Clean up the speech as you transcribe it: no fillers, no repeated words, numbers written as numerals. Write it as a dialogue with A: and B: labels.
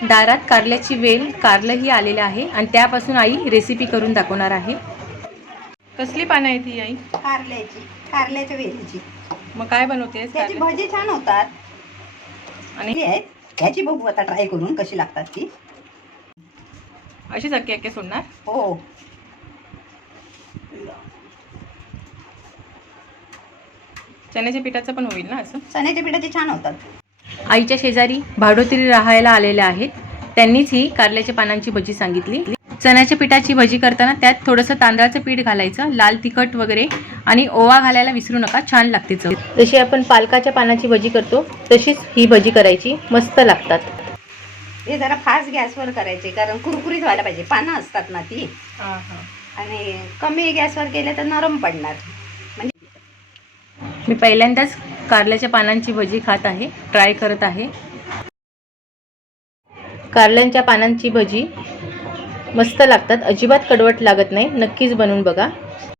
A: दारात कारल्याची वेल कारलंही आलेलं आहे आणि त्यापासून आई रेसिपी करून दाखवणार आहे. कसली पानं आहेत ही आई?
B: कारल्याच्या वेलीची.
A: मग काय बनवतेस?
B: त्याची भजी छान होतात.
A: आणि
B: ह्याची बघू आता ट्राय करून कशी लागतात ती.
A: अशीच अक्के अक्के सोडणार?
B: हो.
A: चण्याच्या पिठाचं पण होईल ना असं?
B: चण्याच्या पिठाचे छान होतात.
A: आईच्या शेजारी भाडोत्री राहायला आलेल्या आहेत. त्यांनीच ही कारल्याच्या पानांची भजी सांगितली. चण्याच्या पिठाची भजी करताना त्यात थोडंसं तांदळाचं पीठ घालायचं, लाल तिखट वगैरे आणि ओवा घालायला विसरू नका, छान लागते चव. जशी आपण पालकाच्या पानाची भजी करतो तशीच ही भजी करायची, मस्त लागतात.
B: हे जरा फास्ट गॅसवर करायचे कारण कुरकुरीत व्हायला पाहिजे. पानं असतात ना ती. आणि कमी गॅसवर केले तर नरम पडणार.
A: मी पहिल्यांदाच कारल्याच्या पानांची भजी खात आहे, ट्राय करत आहे. कारल्यांच्या पानांची भजी मस्त लागतात, अजिबात कडवट लागत नाही. नक्कीच बनवून बघा.